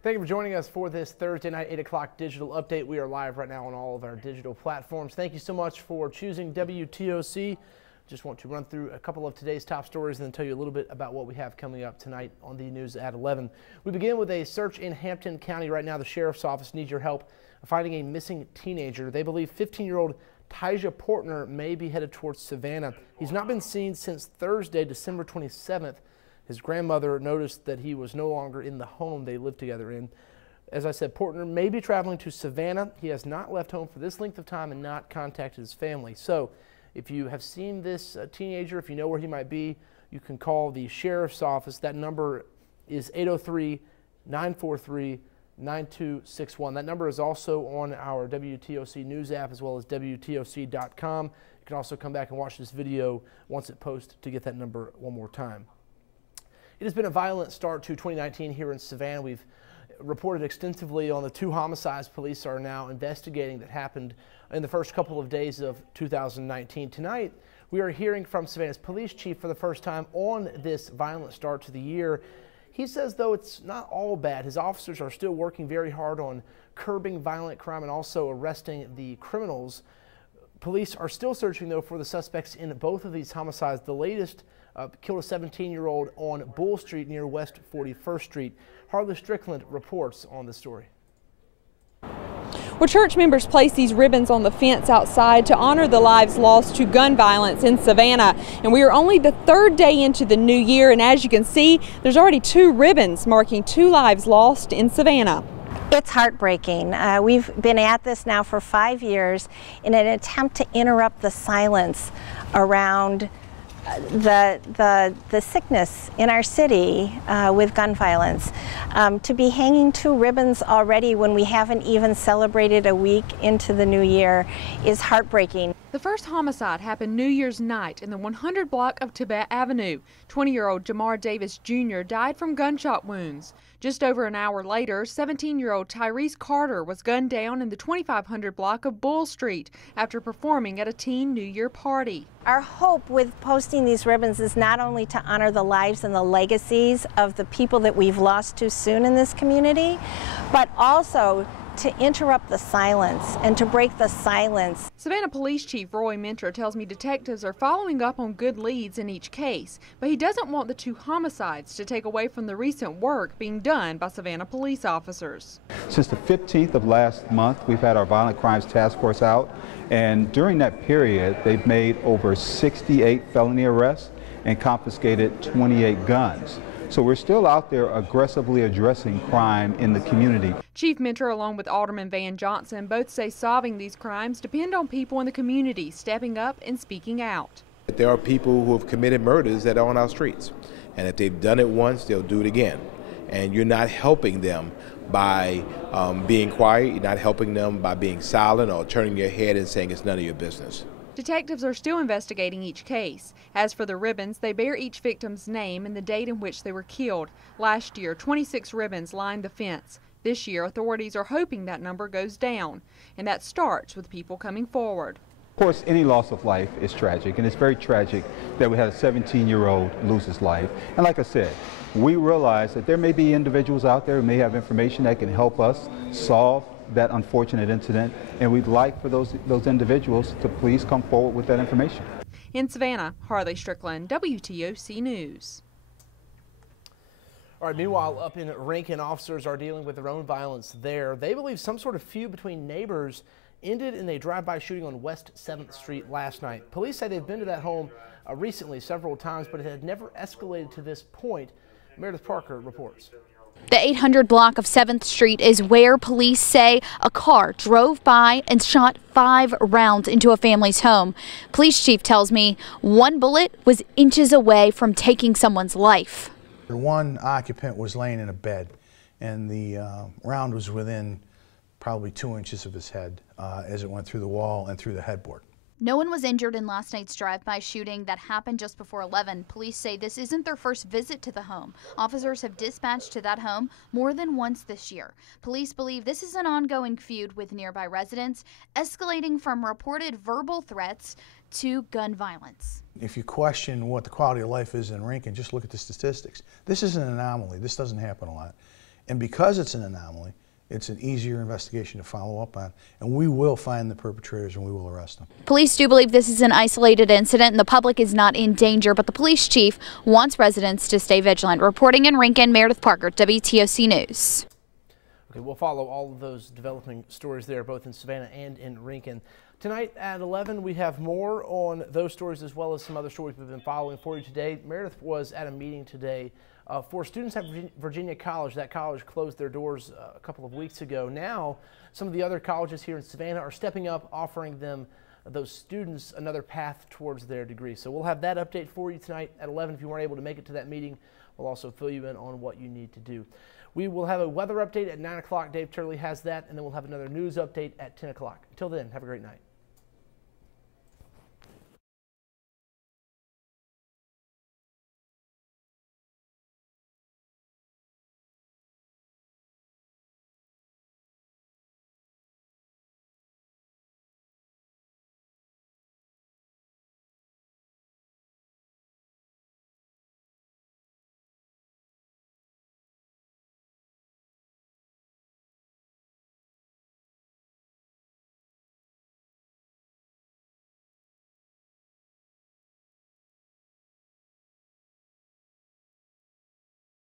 Thank you for joining us for this Thursday night 8 o'clock digital update. We are live right now on all of our digital platforms. Thank you so much for choosing WTOC. Just want to run through a couple of today's top stories and then tell you a little bit about what we have coming up tonight on the news at 11. We begin with a search in Hampton County. Right now, the sheriff's office needs your help finding a missing teenager. They believe 15-year-old Tyja Portner may be headed towards Savannah. He's not been seen since Thursday, December 27th. His grandmother noticed that he was no longer in the home they lived together in. As I said, Portner may be traveling to Savannah. He has not left home for this length of time and not contacted his family. So if you have seen this teenager, if you know where he might be, you can call the sheriff's office. That number is 803-943-9261. That number is also on our WTOC News app as well as WTOC.com. You can also come back and watch this video once it posts to get that number one more time. It has been a violent start to 2019 here in Savannah. We've reported extensively on the 2 homicides police are now investigating that happened in the first couple of days of 2019. Tonight, we are hearing from Savannah's police chief for the first time on this violent start to the year. He says, though, it's not all bad. His officers are still working very hard on curbing violent crime and also arresting the criminals. Police are still searching, though, for the suspects in both of these homicides. The latest killed a 17-year-old on Bull Street near West 41st Street. Harley Strickland reports on the story. Well, church members place these ribbons on the fence outside to honor the lives lost to gun violence in Savannah. And we are only the 3rd day into the new year, and as you can see, there's already 2 ribbons marking 2 lives lost in Savannah. It's heartbreaking. We've been at this now for 5 years in an attempt to interrupt the silence around the sickness in our city with gun violence. To be hanging 2 ribbons already when we haven't even celebrated a week into the new year is heartbreaking. The first homicide happened New Year's night in the 100 block of Tibet Avenue. 20-year-old Jamar Davis Jr. died from gunshot wounds. Just over an hour later, 17-year-old Tyrese Carter was gunned down in the 2500 block of Bull Street after performing at a teen New Year party. Our hope with posting these ribbons is not only to honor the lives and the legacies of the people that we've lost too soon in this community, but also to interrupt the silence and to break the silence. Savannah Police Chief Roy Mentor tells me detectives are following up on good leads in each case, but he doesn't want the 2 homicides to take away from the recent work being done by Savannah police officers. Since the 15th of last month, we've had our Violent Crimes Task Force out, and during that period, they've made over 68 felony arrests and confiscated 28 guns. So we're still out there aggressively addressing crime in the community. Chief Mentor, along with Alderman Van Johnson, both say solving these crimes depend on people in the community stepping up and speaking out. There are people who have committed murders that are on our streets, and if they've done it once, they'll do it again. And you're not helping them by being quiet. You're not helping them by being silent or turning your head and saying it's none of your business. Detectives are still investigating each case. As for the ribbons, they bear each victim's name and the date in which they were killed. Last year, 26 ribbons lined the fence. This year, authorities are hoping that number goes down, and that starts with people coming forward. Of course, any loss of life is tragic, and it's very tragic that we had a 17-year-old lose his life. And like I said, we realize that there may be individuals out there who may have information that can help us solve that unfortunate incident, and we'd like for those individuals to please come forward with that information. In Savannah, Harley Strickland, WTOC News. All right, meanwhile, up in Rankin, officers are dealing with their own violence there. They believe some sort of feud between neighbors ended in a drive-by shooting on West 7th Street last night. Police say they've been to that home recently several times, but it had never escalated to this point. Meredith Parker reports. The 800 block of 7th Street is where police say a car drove by and shot 5 rounds into a family's home. Police chief tells me 1 bullet was inches away from taking someone's life. One occupant was laying in a bed, and the round was within probably 2 inches of his head as it went through the wall and through the headboard. No one was injured in last night's drive-by shooting that happened just before 11. Police say this isn't their first visit to the home. Officers have dispatched to that home more than once this year. Police believe this is an ongoing feud with nearby residents, escalating from reported verbal threats to gun violence. If you question what the quality of life is in Rankin, just look at the statistics. This is an anomaly. This doesn't happen a lot. And because it's an anomaly, it's an easier investigation to follow up on, and we will find the perpetrators and we will arrest them. Police do believe this is an isolated incident and the public is not in danger, but the police chief wants residents to stay vigilant. Reporting in Rincon, Meredith Parker, WTOC News. Okay, we'll follow all of those developing stories there, both in Savannah and in Rincon. Tonight at 11, we have more on those stories as well as some other stories we've been following for you today. Meredith was at a meeting today for students at Virginia College. That college closed their doors a couple of weeks ago. Now, some of the other colleges here in Savannah are stepping up, offering them, those students, another path towards their degree. So we'll have that update for you tonight at 11. If you weren't able to make it to that meeting, we'll also fill you in on what you need to do. We will have a weather update at 9 o'clock. Dave Turley has that, and then we'll have another news update at 10 o'clock. Until then, have a great night.